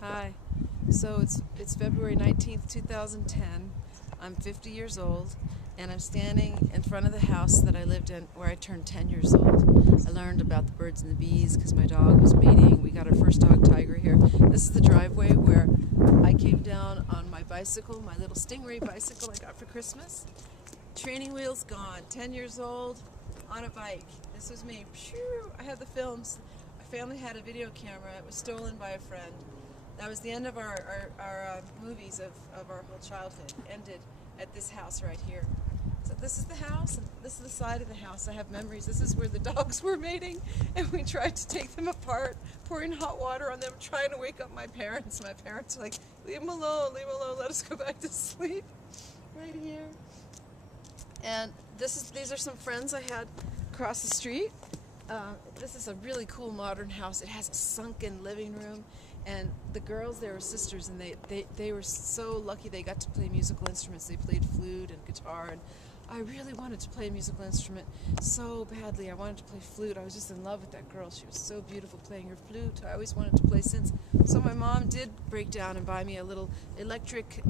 Hi. So it's February 19th, 2010. I'm 50 years old, and I'm standing in front of the house that I lived in where I turned 10 years old. I learned about the birds and the bees because my dog was mating. We got our first dog, Tiger, here. This is the driveway where I came down on my bicycle, my little Stingray bicycle I got for Christmas. Training wheels gone. 10 years old on a bike. This was me. I have the films. My family had a video camera. It was stolen by a friend. That was the end of our movies of our whole childhood. Ended at this house right here. So this is the house, and this is the side of the house. I have memories. This is where the dogs were mating, and we tried to take them apart, pouring hot water on them, trying to wake up my parents. My parents were like, leave them alone, let us go back to sleep. Right here. And these are some friends I had across the street. This is a really cool modern house. It has a sunken living room, and the girls, they were sisters, and they were so lucky they got to play musical instruments. They played flute and guitar, and I really wanted to play a musical instrument so badly. I wanted to play flute. I was just in love with that girl. She was so beautiful playing her flute. I always wanted to play since. So my mom did break down and buy me a little electric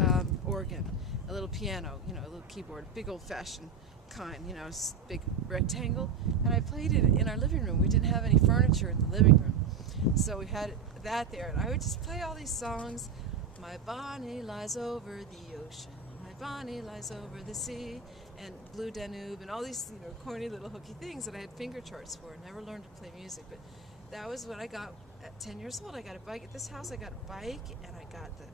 organ, a little piano, a little keyboard, big old-fashioned kind, big rectangle, and I played it in our living room. We didn't have any furniture in the living room, so we had that there, and I would just play all these songs. My Bonnie lies over the ocean, my Bonnie lies over the sea, and Blue Danube, and all these corny little hooky things that I had finger charts for. I never learned to play music, but that was what I got at 10 years old. I got a bike at this house. I got a bike, and I got the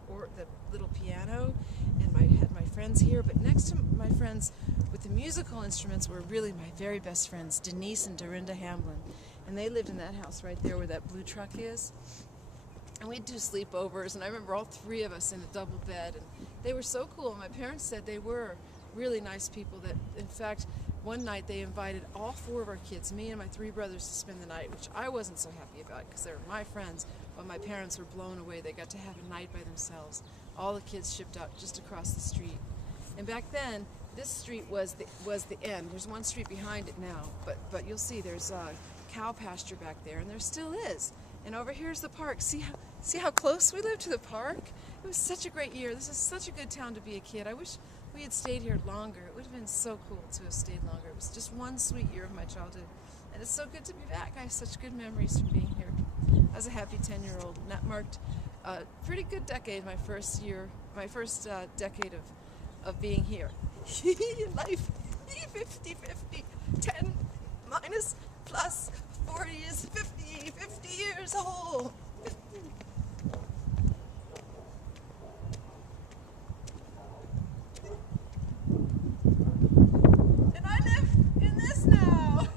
little piano, and I had my friends here. But next to my friends with the musical instruments were really my very best friends, Denise and Dorinda Hamlin, and they lived in that house right there where that blue truck is. And we'd do sleepovers, and I remember all three of us in a double bed, and they were so cool. My parents said they were really nice people. That, in fact, one night they invited all four of our kids, me and my three brothers, to spend the night, which I wasn't so happy about because they were my friends, but my parents were blown away. They got to have a night by themselves. All the kids shipped out just across the street. And back then, this street was the end. There's one street behind it now, but you'll see there's a cow pasture back there, and there still is. And over here's the park. See how close we live to the park? It was such a great year. This is such a good town to be a kid. I wish we had stayed here longer. It would have been so cool to have stayed longer. It was just one sweet year of my childhood. And it's so good to be back. I have such good memories from being here. I was a happy 10-year-old, and that marked a pretty good decade, my first decade of being here. Life, 50-50, 10 minus plus 40 is 50, 50 years old. And I live in this now.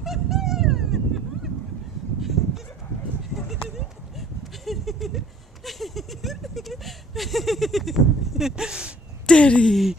Daddy.